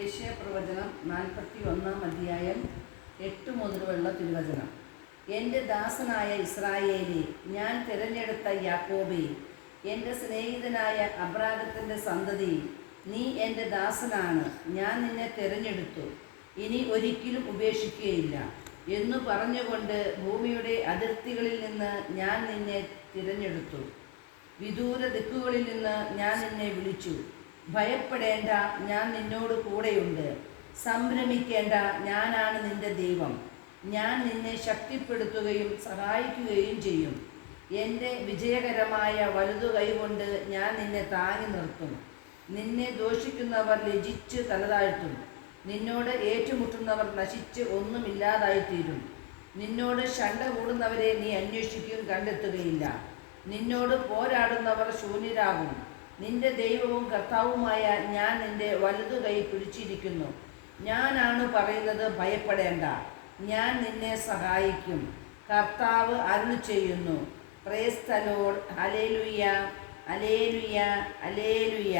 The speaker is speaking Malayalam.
യേശയ്യാപ്രവചനം 41 അധ്യായം 8 മുതലുള്ള തിരുവചനം. എൻ്റെ ദാസനായ ഇസ്രായേലേ, ഞാൻ തിരഞ്ഞെടുത്ത യാക്കോബേ, എൻ്റെ സ്നേഹിതനായ അബ്രാഹത്തിൻ്റെ സന്തതി, നീ എൻ്റെ ദാസനാണ്, ഞാൻ നിന്നെ തിരഞ്ഞെടുത്തു, ഇനി ഒരിക്കലും ഉപേക്ഷിക്കുകയില്ല എന്നു പറഞ്ഞുകൊണ്ട് ഭൂമിയുടെ അതിർത്തികളിൽ നിന്ന് ഞാൻ നിന്നെ തിരഞ്ഞെടുത്തു. വിദൂര ദിക്കുകളിൽ നിന്ന് ഞാൻ നിന്നെ വിളിച്ചു. ഭയപ്പെടേണ്ട, ഞാൻ നിന്നോട് കൂടെയുണ്ട്. സംഭ്രമിക്കേണ്ട, ഞാനാണ് നിന്റെ ദൈവം. ഞാൻ നിന്നെ ശക്തിപ്പെടുത്തുകയും സഹായിക്കുകയും ചെയ്യും. എൻ്റെ വിജയകരമായ വലതു കൈകൊണ്ട് ഞാൻ നിന്നെ താങ്ങി നിർത്തും. നിന്നെ ദോഷിക്കുന്നവർ ലജ്ജിച്ച് തലതാഴ്ത്തും. നിന്നോട് ഏറ്റുമുട്ടുന്നവർ നശിച്ച് ഒന്നുമില്ലാതായിത്തീരും. നിന്നോട് ശണ്ട കൂടുന്നവരെ നീ അന്വേഷിക്കും, കണ്ടെത്തുകയില്ല. നിന്നോട് പോരാടുന്നവർ ശൂന്യരാകും. നിന്റെ ദൈവവും കർത്താവുമായ ഞാൻ നിന്റെ വലതു കൈ പിടിച്ചിരിക്കുന്നു. ഞാനാണ് പറയുന്നത്, ഭയപ്പെടേണ്ട, ഞാൻ നിന്നെ സഹായിക്കും. കർത്താവ് അരുളി ചെയ്യുന്നു. Praise the Lord. Hallelujah, hallelujah, hallelujah.